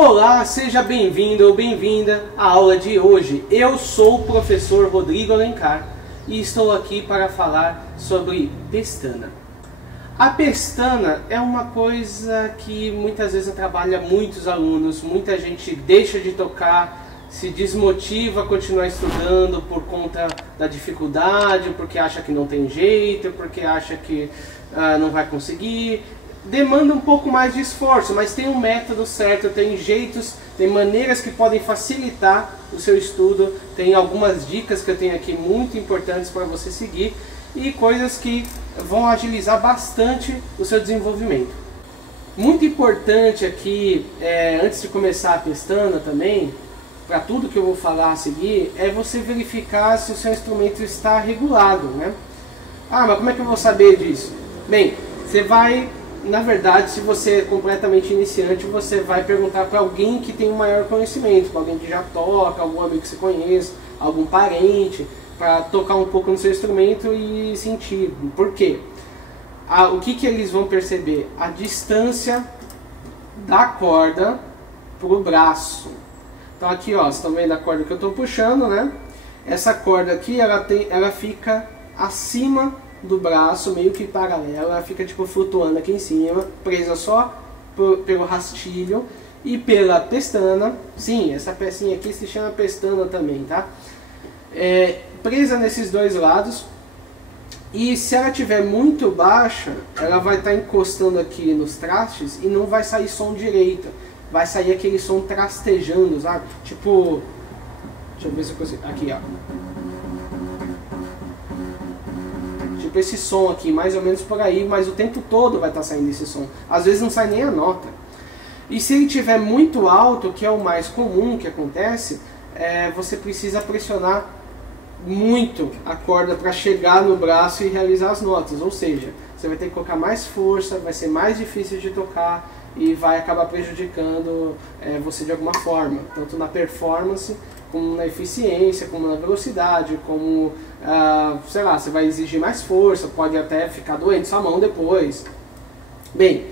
Olá, seja bem-vindo ou bem-vinda à aula de hoje. Eu sou o professor Rodrigo Alencar e estou aqui para falar sobre pestana. A pestana é uma coisa que muitas vezes atrapalha muitos alunos, muita gente deixa de tocar, se desmotiva a continuar estudando por conta da dificuldade, porque acha que não tem jeito, porque acha que não vai conseguir. Demanda um pouco mais de esforço, mas tem um método certo, tem jeitos, tem maneiras que podem facilitar o seu estudo, tem algumas dicas que eu tenho aqui muito importantes para você seguir e coisas que vão agilizar bastante o seu desenvolvimento. Muito importante aqui, antes de começar a pestana também, para tudo que eu vou falar a seguir, é você verificar se o seu instrumento está regulado, né? Ah, mas como é que eu vou saber disso? Bem, você vai... Na verdade, se você é completamente iniciante, você vai perguntar para alguém que tem um maior conhecimento, para alguém que já toca, algum amigo que você conheça, algum parente, para tocar um pouco no seu instrumento e sentir. Por quê? O que eles vão perceber? A distância da corda para o braço. Então aqui, ó, vocês estão vendo a corda que eu estou puxando, né? Essa corda aqui, ela fica acima do braço, meio que paralela, ela fica tipo flutuando aqui em cima, presa só pelo rastilho e pela pestana. Sim, essa pecinha aqui se chama pestana também, tá? Presa nesses dois lados. E se ela estiver muito baixa, ela vai estar encostando aqui nos trastes e não vai sair som direito. Vai sair aquele som trastejando, sabe? Tipo, deixa eu ver se eu consigo. Aqui, ó. Tipo esse som aqui, mais ou menos por aí, mas o tempo todo vai estar saindo esse som. Às vezes não sai nem a nota. E se ele estiver muito alto, que é o mais comum que acontece, você precisa pressionar muito a corda para chegar no braço e realizar as notas. Ou seja, você vai ter que colocar mais força, vai ser mais difícil de tocar e vai acabar prejudicando você de alguma forma, tanto na performance, como na eficiência, como na velocidade, como, sei lá, você vai exigir mais força, pode até ficar doente sua mão depois. Bem,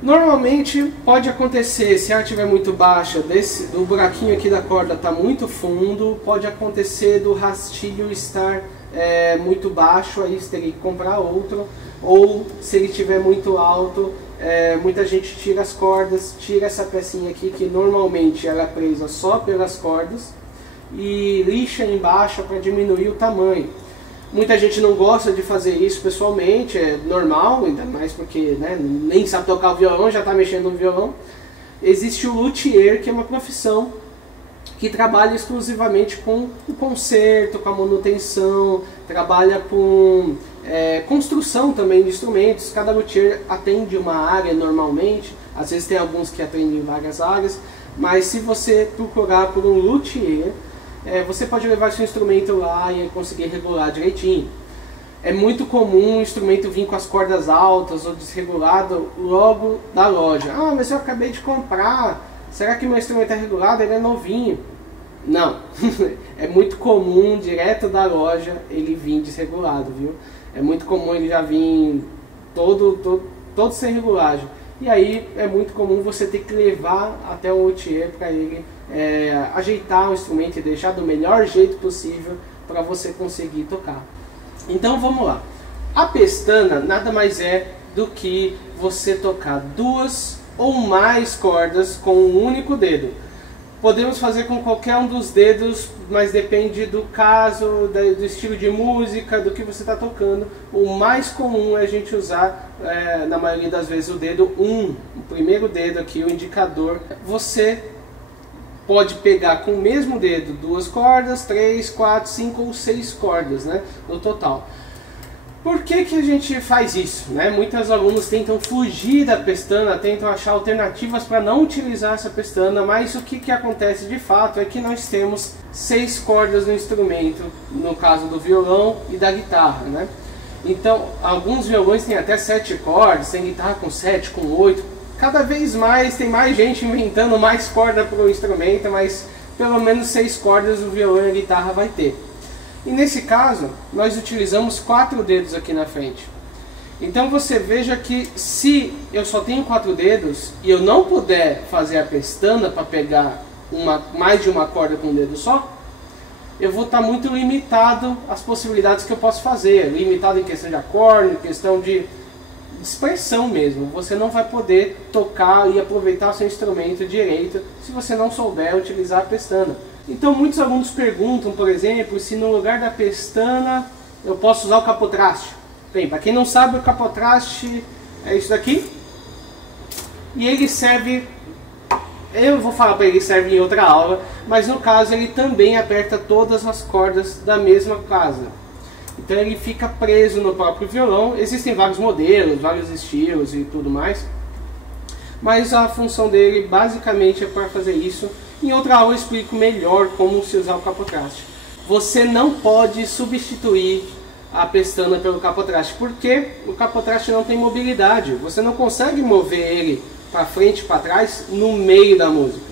normalmente pode acontecer, se ela estiver muito baixa, do buraquinho aqui da corda está muito fundo, pode acontecer do rastilho estar muito baixo, aí você teria que comprar outro, ou se ele estiver muito alto, muita gente tira as cordas, tira essa pecinha aqui que normalmente ela é presa só pelas cordas e lixa embaixo para diminuir o tamanho. Muita gente não gosta de fazer isso pessoalmente, é normal, ainda mais porque nem sabe tocar o violão, já está mexendo no violão. Existe o luthier, que é uma profissão que trabalha exclusivamente com o conserto, com a manutenção, trabalha com construção também de instrumentos. Cada luthier atende uma área normalmente, às vezes tem alguns que atendem várias áreas, mas se você procurar por um luthier, você pode levar seu instrumento lá e conseguir regular direitinho. É muito comum o instrumento vir com as cordas altas ou desregulado logo da loja. Ah, mas eu acabei de comprar, será que meu instrumento é regulado? Ele é novinho. Não, é muito comum direto da loja ele vir desregulado, viu? É muito comum ele já vir todo sem regulagem. E aí é muito comum você ter que levar até o luthier para ele ajeitar o instrumento e deixar do melhor jeito possível para você conseguir tocar. Então vamos lá. A pestana nada mais é do que você tocar duas ou mais cordas com um único dedo. Podemos fazer com qualquer um dos dedos, mas depende do caso, do estilo de música, do que você está tocando. O mais comum é a gente usar, na maioria das vezes, o dedo 1, o primeiro dedo aqui, o indicador. Você pode pegar com o mesmo dedo 2 cordas, 3, 4, 5 ou 6 cordas, né, no total. Por que a gente faz isso? Muitos alunos tentam fugir da pestana, tentam achar alternativas para não utilizar essa pestana, mas o que acontece de fato é que nós temos 6 cordas no instrumento, no caso do violão e da guitarra, né? Então, alguns violões têm até 7 cordas, tem guitarra com 7, com 8, cada vez mais tem mais gente inventando mais corda para o instrumento, mas pelo menos 6 cordas o violão e a guitarra vai ter. E nesse caso, nós utilizamos 4 dedos aqui na frente. Então você veja que se eu só tenho 4 dedos e eu não puder fazer a pestana para pegar mais de uma corda com um dedo só, eu vou estar muito limitado às possibilidades que eu posso fazer, limitado em questão de acorde, em questão de expressão mesmo. Você não vai poder tocar e aproveitar o seu instrumento direito se você não souber utilizar a pestana. Então muitos alunos perguntam, por exemplo, se no lugar da pestana eu posso usar o capotraste. Bem, para quem não sabe, o capotraste é isso daqui. E ele serve, eu vou falar para ele serve em outra aula, mas no caso ele também aperta todas as cordas da mesma casa. Então ele fica preso no próprio violão. Existem vários modelos, vários estilos e tudo mais, mas a função dele basicamente é para fazer isso. Em outra aula eu explico melhor como se usar o capotraste. Você não pode substituir a pestana pelo capotraste, porque o capotraste não tem mobilidade. Você não consegue mover ele para frente e para trás no meio da música.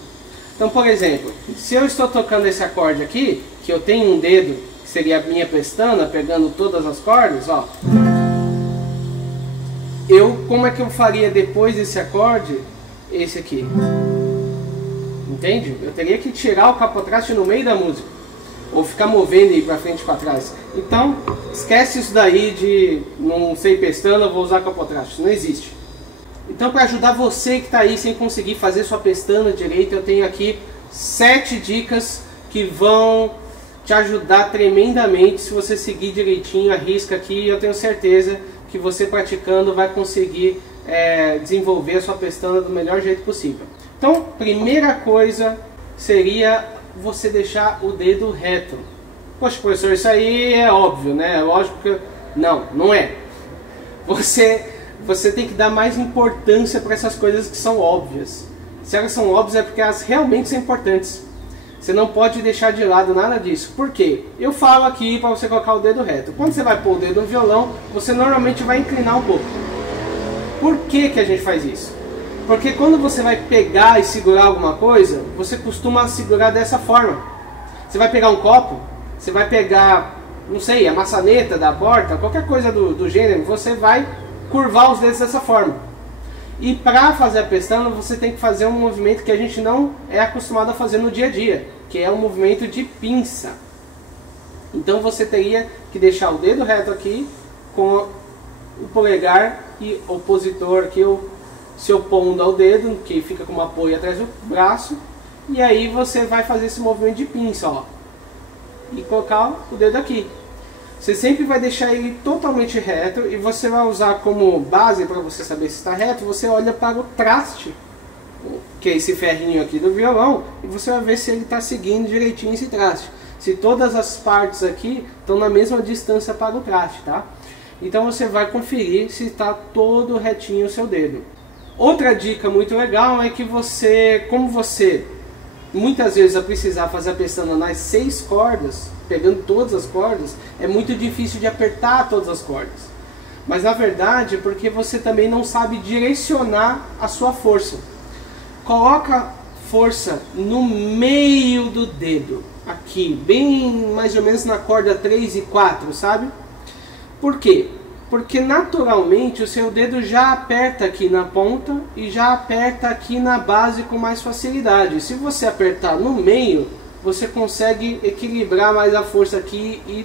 Então, por exemplo, se eu estou tocando esse acorde aqui, que eu tenho um dedo, que seria a minha pestana, pegando todas as cordas, ó. Como é que eu faria depois desse acorde? Esse aqui. Entende? Eu teria que tirar o capotraste no meio da música, ou ficar movendo ele para frente e para trás. Então, esquece isso daí de não sei pestana, vou usar capotraste. Não existe. Então, para ajudar você que está aí sem conseguir fazer sua pestana direito, eu tenho aqui 7 dicas que vão te ajudar tremendamente. Se você seguir direitinho a risca aqui, eu tenho certeza que você praticando vai conseguir desenvolver a sua pestana do melhor jeito possível. Então, primeira coisa seria você deixar o dedo reto. Poxa, professor, isso aí é óbvio, né? Lógico que... Não, não é. Você tem que dar mais importância para essas coisas que são óbvias. Se elas são óbvias é porque elas realmente são importantes. Você não pode deixar de lado nada disso. Por quê? Eu falo aqui para você colocar o dedo reto. Quando você vai pôr o dedo no violão, você normalmente vai inclinar um pouco. Por que que a gente faz isso? Porque quando você vai pegar e segurar alguma coisa, você costuma segurar dessa forma. Você vai pegar um copo, você vai pegar, não sei, a maçaneta da porta, qualquer coisa do gênero, você vai curvar os dedos dessa forma. E para fazer a pestana, você tem que fazer um movimento que a gente não é acostumado a fazer no dia a dia, que é o movimento de pinça. Então você teria que deixar o dedo reto aqui, com o polegar e o opositor aqui, se opondo ao dedo, que fica como apoio atrás do braço, e aí você vai fazer esse movimento de pinça, ó, e colocar o dedo aqui. Você sempre vai deixar ele totalmente reto, e você vai usar como base para você saber se está reto. Você olha para o traste, que é esse ferrinho aqui do violão, e você vai ver se ele está seguindo direitinho esse traste, se todas as partes aqui estão na mesma distância para o traste, tá? Então você vai conferir se está todo retinho o seu dedo. Outra dica muito legal é que como você muitas vezes vai precisar fazer a pestana nas 6 cordas, pegando todas as cordas, é muito difícil de apertar todas as cordas. Mas na verdade é porque você também não sabe direcionar a sua força. Coloca força no meio do dedo, aqui, bem mais ou menos na corda 3 e 4, sabe? Por quê? Porque naturalmente o seu dedo já aperta aqui na ponta e já aperta aqui na base com mais facilidade. Se você apertar no meio, você consegue equilibrar mais a força aqui e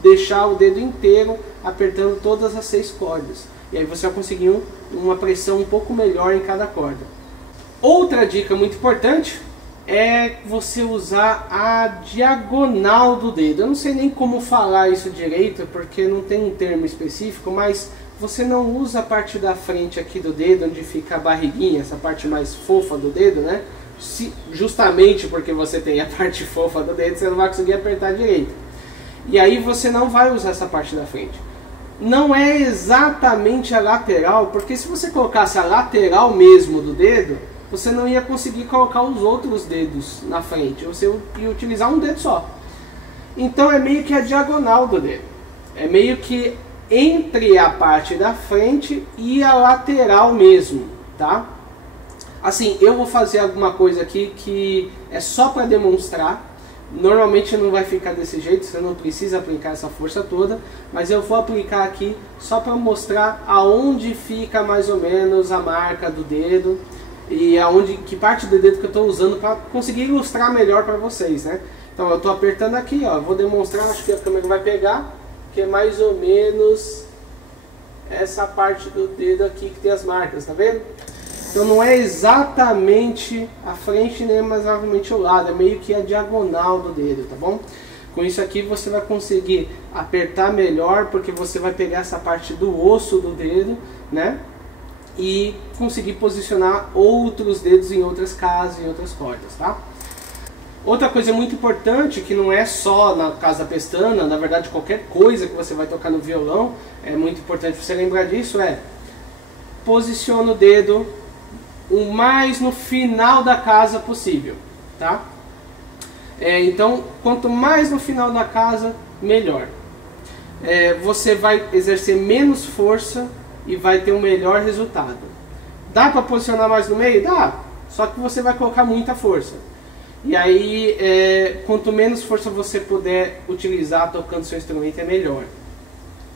deixar o dedo inteiro apertando todas as 6 cordas. E aí você vai conseguir uma pressão um pouco melhor em cada corda. Outra dica muito importante é você usar a diagonal do dedo. Eu não sei nem como falar isso direito, porque não tem um termo específico, mas você não usa a parte da frente aqui do dedo, onde fica a barriguinha, essa parte mais fofa do dedo, né? Justamente porque você tem a parte fofa do dedo, você não vai conseguir apertar direito. E aí você não vai usar essa parte da frente. Não é exatamente a lateral, porque se você colocasse a lateral mesmo do dedo, você não ia conseguir colocar os outros dedos na frente, você ia utilizar um dedo só. Então é meio que a diagonal do dedo, é meio que entre a parte da frente e a lateral mesmo, tá? Assim, eu vou fazer alguma coisa aqui que é só para demonstrar, Normalmente não vai ficar desse jeito, você não precisa aplicar essa força toda, mas eu vou aplicar aqui só para mostrar aonde fica mais ou menos a marca do dedo e aonde, que parte do dedo que eu estou usando para conseguir ilustrar melhor para vocês, né? Então eu estou apertando aqui, ó, vou demonstrar, acho que a câmera vai pegar, que é mais ou menos essa parte do dedo aqui que tem as marcas, tá vendo? Então não é exatamente a frente nem exatamente o lado, é meio que a diagonal do dedo, tá bom? Com isso aqui você vai conseguir apertar melhor, porque você vai pegar essa parte do osso do dedo, né? E conseguir posicionar outros dedos em outras casas, em outras cordas, tá? Outra coisa muito importante, que não é só na casa da pestana, na verdade qualquer coisa que você vai tocar no violão, é muito importante você lembrar disso, posiciona o dedo o mais no final da casa possível, tá? Então, quanto mais no final da casa, melhor. Você vai exercer menos força e vai ter um melhor resultado. Dá para posicionar mais no meio? Dá, só que você vai colocar muita força. E aí, quanto menos força você puder utilizar tocando seu instrumento, é melhor.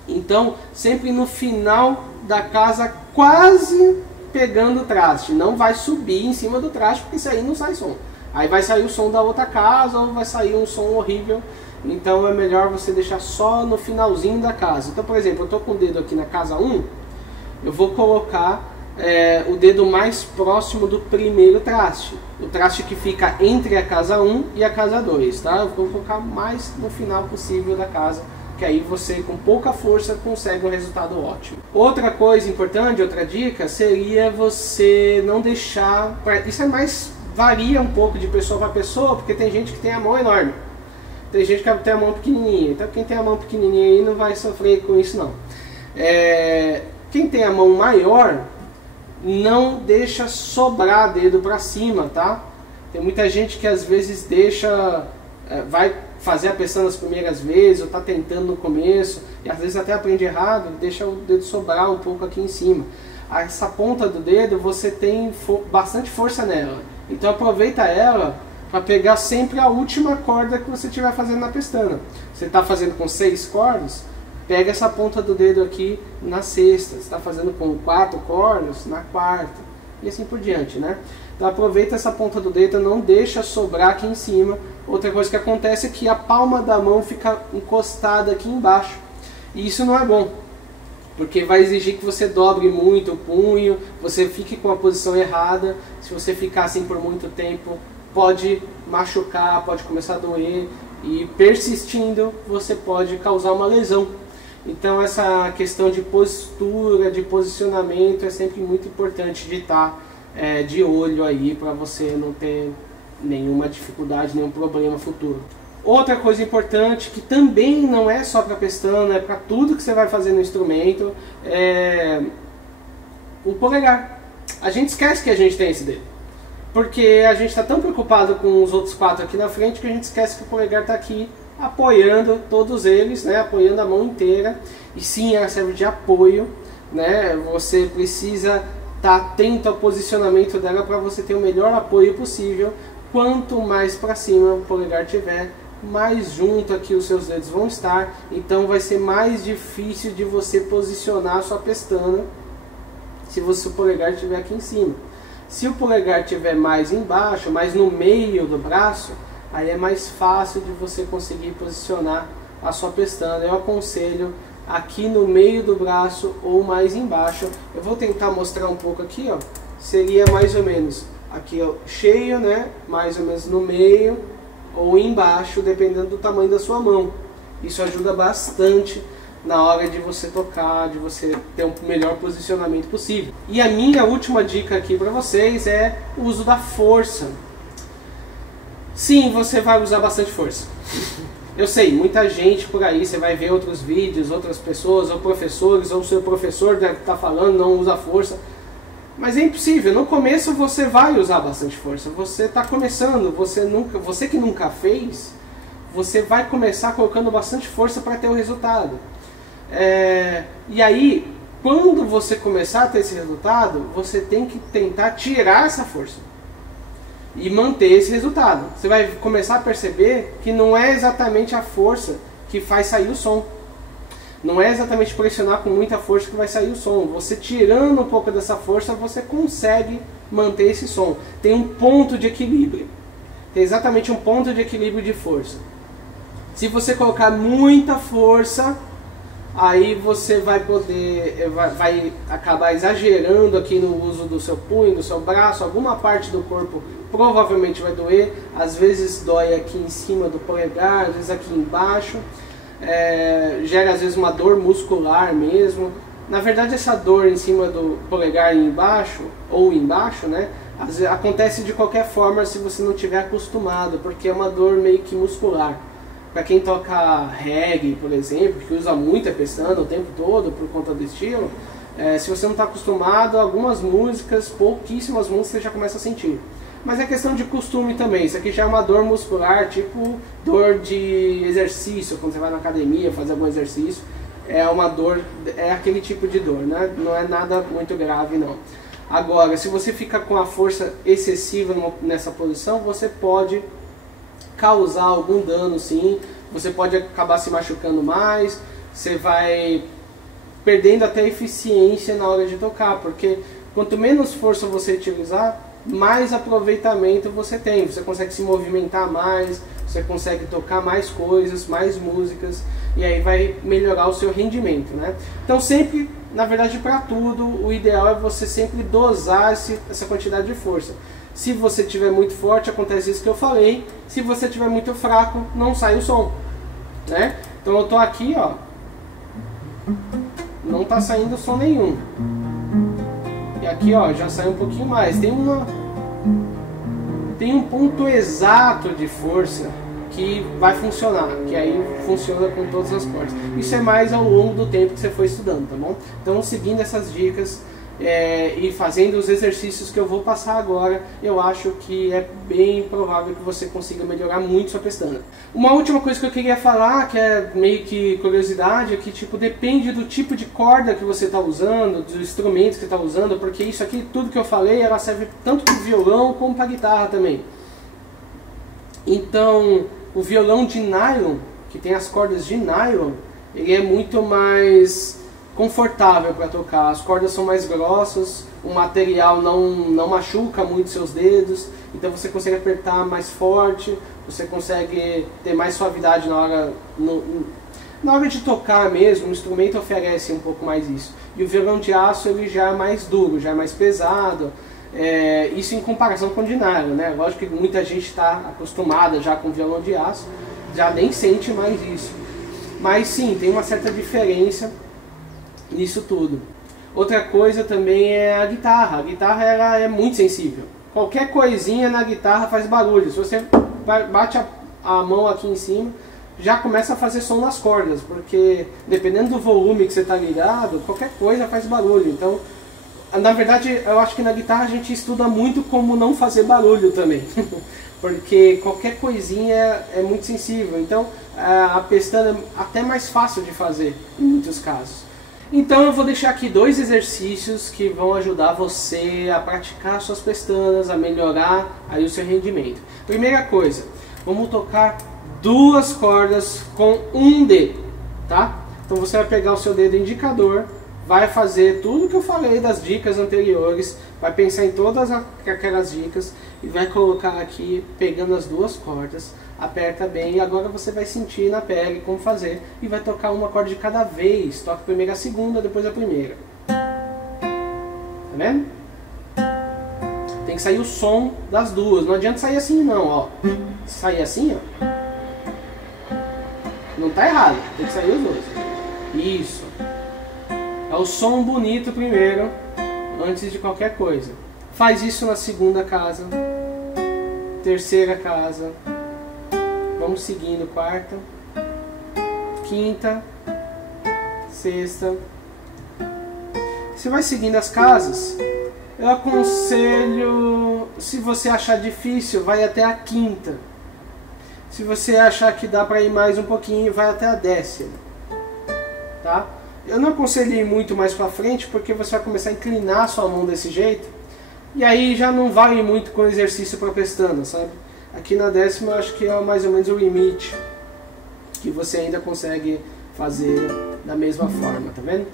Então, sempre no final da casa, quase pegando o traste. Não vai subir em cima do traste, porque isso aí não sai som. Aí vai sair o som da outra casa, ou vai sair um som horrível. Então é melhor você deixar só no finalzinho da casa. Então, por exemplo, eu estou com o dedo aqui na casa 1, eu vou colocar o dedo mais próximo do primeiro traste. O traste que fica entre a casa 1 e a casa 2, tá? Eu vou colocar mais no final possível da casa, que aí você com pouca força consegue um resultado ótimo. Outra coisa importante, outra dica, seria você não deixar... Isso varia um pouco de pessoa para pessoa, porque tem gente que tem a mão enorme. Tem gente que tem a mão pequenininha. Então quem tem a mão pequenininha aí não vai sofrer com isso não. Quem tem a mão maior, não deixa sobrar dedo para cima, tá? Tem muita gente que às vezes deixa... vai fazer a pestana as primeiras vezes, ou está tentando no começo, e às vezes até aprende errado, deixa o dedo sobrar um pouco aqui em cima. Essa ponta do dedo, você tem bastante força nela, então aproveita ela para pegar sempre a última corda que você estiver fazendo na pestana. Você está fazendo com 6 cordas, pega essa ponta do dedo aqui na sexta. Você está fazendo com 4 cordas, na quarta, e assim por diante, né? Então aproveita essa ponta do dedo, não deixa sobrar aqui em cima. Outra coisa que acontece é que a palma da mão fica encostada aqui embaixo. E isso não é bom, porque vai exigir que você dobre muito o punho, você fique com a posição errada. Se você ficar assim por muito tempo, pode machucar, pode começar a doer, e persistindo você pode causar uma lesão. Então essa questão de postura, de posicionamento é sempre muito importante de estar de olho aí, para você não ter nenhuma dificuldade, nenhum problema futuro. Outra coisa importante, que também não é só para pestana, é para tudo que você vai fazer no instrumento, é o polegar. A gente esquece que a gente tem esse dedo, porque a gente está tão preocupado com os outros 4 aqui na frente, que a gente esquece que o polegar está aqui apoiando todos eles, né, apoiando a mão inteira. E sim, ela serve de apoio, né? Você precisa estar atento ao posicionamento dela para você ter o melhor apoio possível. Quanto mais para cima o polegar tiver, mais junto aqui os seus dedos vão estar, então vai ser mais difícil de você posicionar a sua pestana se o polegar estiver aqui em cima. Se o polegar estiver mais embaixo, mais no meio do braço, aí é mais fácil de você conseguir posicionar a sua pestana. Eu aconselho aqui no meio do braço ou mais embaixo. Eu vou tentar mostrar um pouco aqui, ó. Seria mais ou menos aqui, ó, cheio, né? Mais ou menos no meio ou embaixo, dependendo do tamanho da sua mão. Isso ajuda bastante na hora de você tocar, de você ter um melhor posicionamento possível. E a minha última dica aqui para vocês é o uso da força. Sim, você vai usar bastante força. Eu sei, muita gente por aí, você vai ver outros vídeos, outras pessoas, ou professores, ou o seu professor deve estar falando, não usa força. Mas é impossível, no começo você vai usar bastante força. Você está começando, você que nunca fez, você vai começar colocando bastante força para ter o resultado. E aí, quando você começar a ter esse resultado, você tem que tentar tirar essa força. e manter esse resultado. Você vai começar a perceber que não é exatamente a força que faz sair o som. Não é exatamente pressionar com muita força que vai sair o som. Você tirando um pouco dessa força, você consegue manter esse som. Tem um ponto de equilíbrio. Tem exatamente um ponto de equilíbrio de força. Se você colocar muita força, aí você vai poder, vai acabar exagerando aqui no uso do seu punho, do seu braço, alguma parte do corpo provavelmente vai doer. Às vezes dói aqui em cima do polegar, às vezes aqui embaixo. Gera às vezes uma dor muscular mesmo. Na verdade, essa dor em cima do polegar e embaixo, ou embaixo, né, acontece de qualquer forma se você não estiver acostumado, porque é uma dor meio que muscular. Para quem toca reggae, por exemplo, que usa muita pestana o tempo todo por conta do estilo, se você não está acostumado, algumas músicas, pouquíssimas músicas, você já começa a sentir. Mas é questão de costume também. Isso aqui já é uma dor muscular, tipo dor de exercício, quando você vai na academia fazer algum exercício. É uma dor, é aquele tipo de dor, né? Não é nada muito grave, não. Agora, se você fica com a força excessiva nessa posição, você pode causar algum dano, sim. Você pode acabar se machucando mais, você vai perdendo até eficiência na hora de tocar, porque quanto menos força você utilizar, mais aproveitamento você tem. Você consegue se movimentar mais, você consegue tocar mais coisas, mais músicas, e aí vai melhorar o seu rendimento, né? Então sempre, na verdade, para tudo, o ideal é você sempre dosar essa quantidade de força. Se você tiver muito forte, acontece isso que eu falei. Se você tiver muito fraco, não sai o som, né? Então eu tô aqui, ó, não tá saindo som nenhum. E aqui, ó, já sai um pouquinho mais. Tem um ponto exato de força que vai funcionar, que aí funciona com todas as cordas. Isso é mais ao longo do tempo que você for estudando, tá bom? Então, seguindo essas dicas e fazendo os exercícios que eu vou passar agora, eu acho que é bem provável que você consiga melhorar muito sua pestana. Uma última coisa que eu queria falar, que é meio que curiosidade, é que tipo, depende do tipo de corda que você está usando, dos instrumentos que você está usando, porque isso aqui, tudo que eu falei, ela serve tanto para o violão como para a guitarra também. Então, o violão de nylon, que tem as cordas de nylon, ele é muito mais confortável para tocar. As cordas são mais grossas, o material não machuca muito seus dedos, então você consegue apertar mais forte, você consegue ter mais suavidade na hora de tocar mesmo. O instrumento oferece um pouco mais isso. E o violão de aço ele já é mais duro, já é mais pesado. Isso em comparação com o de nylon, né? Lógico que muita gente está acostumada já com violão de aço, já nem sente mais isso. Mas sim, tem uma certa diferença nisso tudo. Outra coisa também é a guitarra. A guitarra ela é muito sensível. Qualquer coisinha na guitarra faz barulho. Se você bate a mão aqui em cima, já começa a fazer som nas cordas, porque dependendo do volume que você está ligado, qualquer coisa faz barulho. Então, na verdade, eu acho que na guitarra a gente estuda muito como não fazer barulho também. Porque qualquer coisinha é muito sensível. Então, a pestana é até mais fácil de fazer em muitos casos. Então eu vou deixar aqui 2 exercícios que vão ajudar você a praticar suas pestanas, a melhorar aí o seu rendimento. Primeira coisa, vamos tocar 2 cordas com um dedo, tá? Então você vai pegar o seu dedo indicador, vai fazer tudo que eu falei das dicas anteriores, vai pensar em todas aquelas dicas e vai colocar aqui pegando as 2 cordas, aperta bem e agora você vai sentir na pele como fazer e vai tocar uma corda de cada vez. Toca primeiro a segunda, depois a primeira. Tá vendo? Tem que sair o som das 2, não adianta sair assim não, ó. Se sair assim, ó, não tá errado, tem que sair os 2. Isso. É o som bonito primeiro, antes de qualquer coisa. Faz isso na segunda casa, terceira casa, vamos seguindo, quarta, quinta, sexta. Você vai seguindo as casas. Eu aconselho, se você achar difícil, vai até a quinta. Se você achar que dá para ir mais um pouquinho, vai até a 10ª. Tá? Eu não aconselho ir muito mais para frente, porque você vai começar a inclinar a sua mão desse jeito. E aí já não vale muito com exercício para pestana, sabe? Aqui na 10ª eu acho que é mais ou menos o limite que você ainda consegue fazer da mesma forma, tá vendo?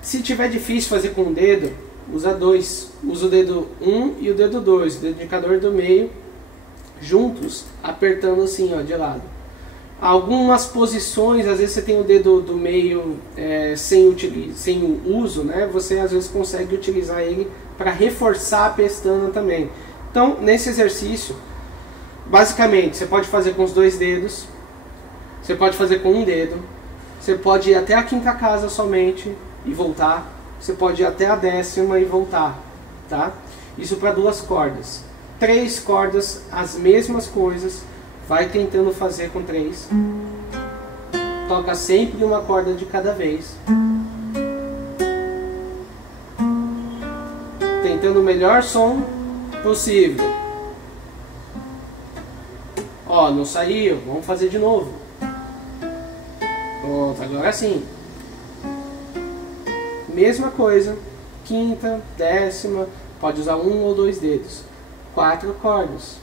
Se tiver difícil fazer com o dedo, usa dois. Usa o dedo 1 e o dedo 2, o dedo indicador do meio, juntos, apertando assim, ó, de lado. Algumas posições, às vezes você tem o dedo do meio sem uso, né? Você às vezes consegue utilizar ele para reforçar a pestana também. Então, nesse exercício, basicamente, você pode fazer com os dois dedos, você pode fazer com um dedo, você pode ir até a 5ª casa somente e voltar, você pode ir até a 10ª e voltar, tá? Isso para 2 cordas. 3 cordas, as mesmas coisas, vai tentando fazer com 3. Toca sempre uma corda de cada vez. Tentando o melhor som possível. Ó, não saiu, vamos fazer de novo. Pronto, agora sim. Mesma coisa, 5ª, 10ª, pode usar 1 ou 2 dedos. 4 cordas.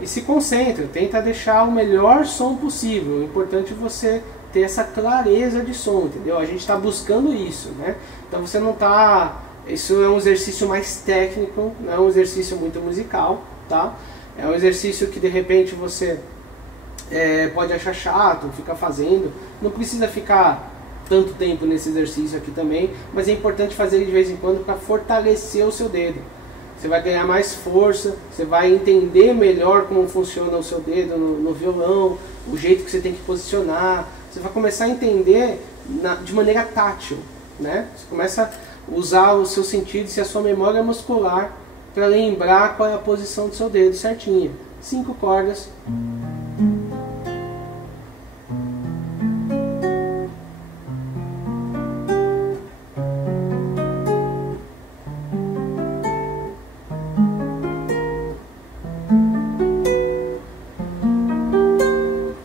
E se concentra, tenta deixar o melhor som possível. É importante você ter essa clareza de som, entendeu? A gente está buscando isso, né? Então você não está... Isso é um exercício mais técnico, não é um exercício muito musical, tá? É um exercício que de repente você pode achar chato, ficar fazendo. Não precisa ficar tanto tempo nesse exercício aqui também, mas é importante fazer ele de vez em quando para fortalecer o seu dedo. Você vai ganhar mais força, você vai entender melhor como funciona o seu dedo no violão, o jeito que você tem que posicionar. Você vai começar a entender de maneira tátil, né? Você começa a usar os seus sentidos e a sua memória muscular para lembrar qual é a posição do seu dedo certinha. 5 cordas.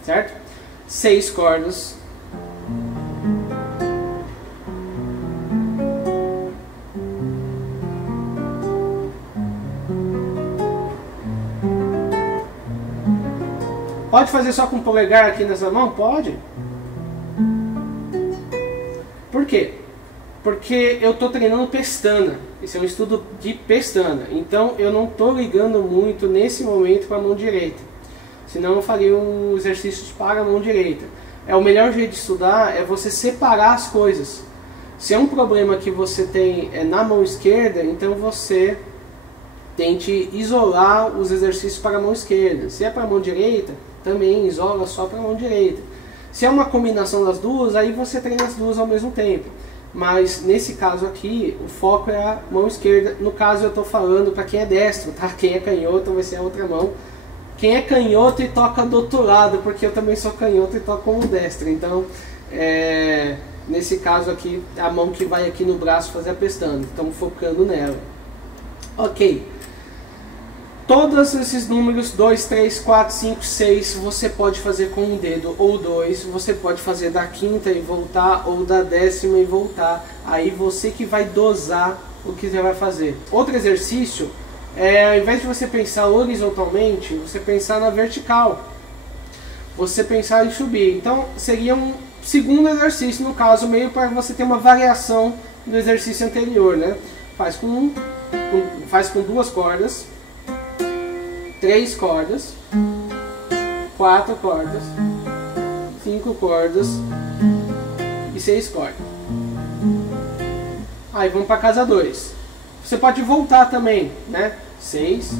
Certo? 6 cordas. Pode fazer só com o polegar aqui nessa mão? Pode. Por quê? Porque eu estou treinando pestana. Esse é um estudo de pestana. Então eu não estou ligando muito nesse momento com a mão direita. Senão eu faria exercícios para a mão direita. O melhor jeito de estudar é você separar as coisas. Se é um problema que você tem na mão esquerda, então você tente isolar os exercícios para a mão esquerda. Se é para a mão direita, também isola só para a mão direita. Se é uma combinação das duas, aí você treina as duas ao mesmo tempo. Mas nesse caso aqui, o foco é a mão esquerda. No caso eu estou falando para quem é destro, tá? Quem é canhoto vai ser a outra mão. Quem é canhoto e toca do outro lado, porque eu também sou canhoto e toco como destro. Então, nesse caso aqui, a mão que vai aqui no braço fazer a pestana. Estamos focando nela. Ok. Todos esses números, 2, 3, 4, 5, 6, você pode fazer com um dedo ou 2. Você pode fazer da 5ª e voltar, ou da 10ª e voltar. Aí você que vai dosar o que você vai fazer. Outro exercício, ao invés de você pensar horizontalmente, você pensar na vertical. Você pensar em subir. Então seria um segundo exercício, no caso, meio para você ter uma variação do exercício anterior, né? Faz com 2 cordas. 3 cordas, 4 cordas, 5 cordas e 6 cordas. Aí vamos para casa 2. Você pode voltar também, né? 6,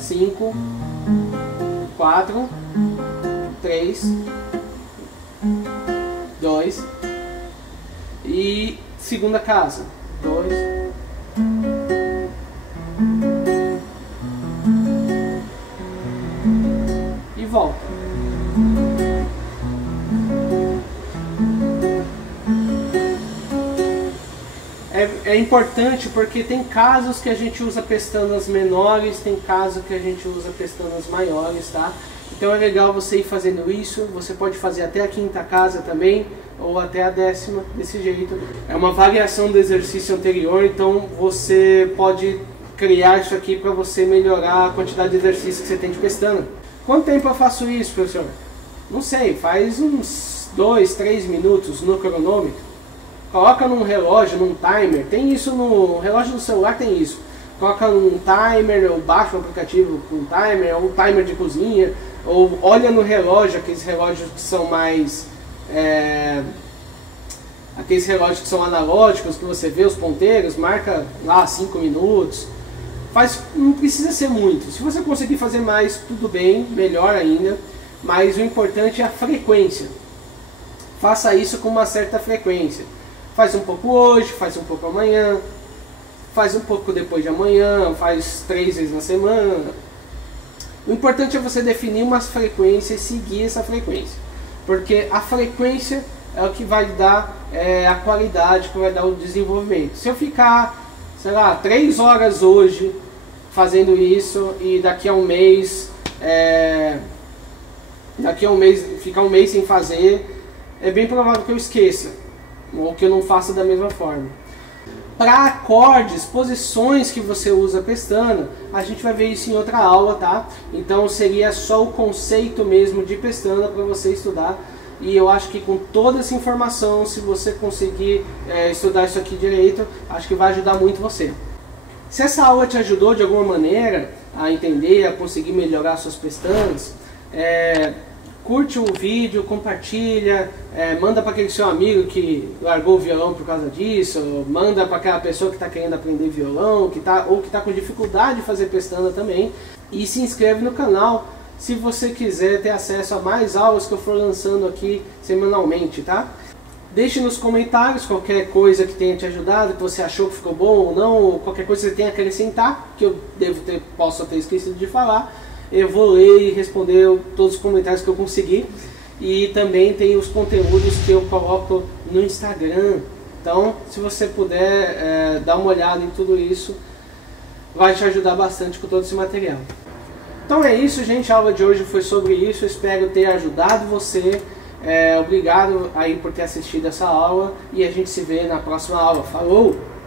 5, 4, 3, 2 e segunda casa. 2. Volta. é importante porque tem casos que a gente usa pestanas menores, tem casos que a gente usa pestanas maiores, tá? Então é legal você ir fazendo isso, você pode fazer até a quinta casa também, ou até a 10ª, desse jeito. É uma variação do exercício anterior, então você pode criar isso aqui para você melhorar a quantidade de exercício que você tem de pestana. Quanto tempo eu faço isso, professor? Não sei, faz uns 2, 3 minutos no cronômetro. Coloca num relógio, num timer, tem isso no relógio do celular, tem isso. Coloca num timer, ou baixa um aplicativo com timer, ou um timer de cozinha, ou olha no relógio, aqueles relógios que são mais... aqueles relógios que são analógicos, que você vê os ponteiros, marca lá 5 minutos. Não precisa ser muito. Se você conseguir fazer mais, tudo bem, melhor ainda. Mas o importante é a frequência. Faça isso com uma certa frequência. Faz um pouco hoje, faz um pouco amanhã, faz um pouco depois de amanhã, faz 3 vezes na semana. O importante é você definir uma frequência e seguir essa frequência. Porque a frequência é o que vai dar a qualidade, que vai dar o desenvolvimento. Se eu ficar, sei lá, 3 horas hoje fazendo isso e daqui a um mês, ficar um mês sem fazer, é bem provável que eu esqueça, ou que eu não faça da mesma forma. Para acordes, posições que você usa a pestana, a gente vai ver isso em outra aula, tá? Então seria só o conceito mesmo de pestana para você estudar. E eu acho que com toda essa informação, se você conseguir estudar isso aqui direito, acho que vai ajudar muito você. Se essa aula te ajudou de alguma maneira a entender, a conseguir melhorar suas pestanas, curte o vídeo, compartilha, manda para aquele seu amigo que largou o violão por causa disso, manda para aquela pessoa que está querendo aprender violão, ou que está com dificuldade de fazer pestana também, e se inscreve no canal se você quiser ter acesso a mais aulas que eu for lançando aqui semanalmente, tá? Deixe nos comentários qualquer coisa que tenha te ajudado, que você achou que ficou bom ou não, ou qualquer coisa que você tenha a acrescentar, que eu posso ter esquecido de falar. Eu vou ler e responder todos os comentários que eu conseguir. E também tem os conteúdos que eu coloco no Instagram. Então, se você puder dar uma olhada em tudo isso, vai te ajudar bastante com todo esse material. Então é isso, gente. A aula de hoje foi sobre isso. Eu espero ter ajudado você. Obrigado aí por ter assistido essa aula. E a gente se vê na próxima aula. Falou!